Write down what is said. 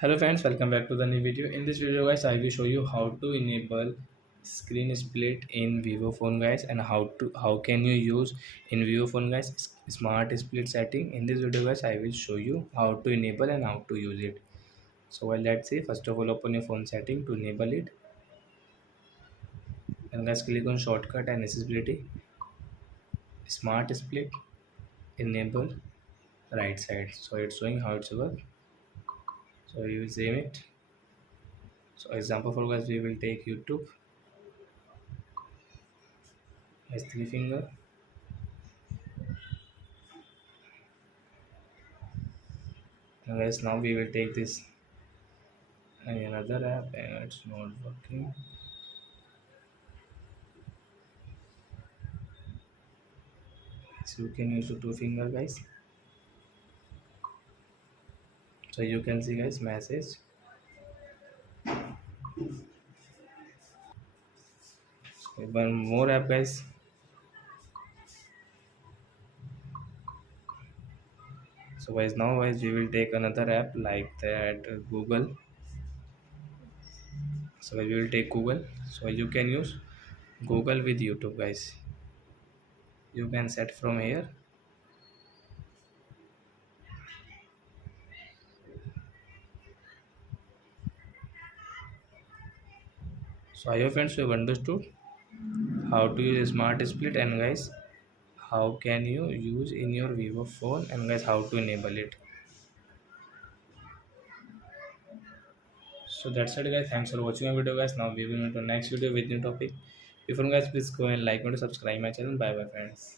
Hello friends, welcome back to the new video. In this video guys, I will show you how to enable screen split in Vivo phone guys, and how can you use in Vivo phone guys smart split setting. In this video guys, I will show you how to enable and how to use it. So let's see. First of all, open your phone setting to enable it, and guys click on shortcut and accessibility, smart split, enable right side. So it's showing how it's work. So you will save it. So example for guys, we will take YouTube as three finger. And guys, now we will take this another app and it's not working. So you can use the two finger guys. So you can see guys message. So one more app guys. So guys, now guys we will take another app like that Google. So we will take Google. So you can use Google with YouTube guys. You can set from here. So I hope friends you have understood how to use smart split, and guys how can you use in your Vivo phone, and guys how to enable it. So that's it guys, thanks for watching my video guys. Now we will move to next video with new topic. Before guys, please go and like and subscribe my channel. Bye bye friends.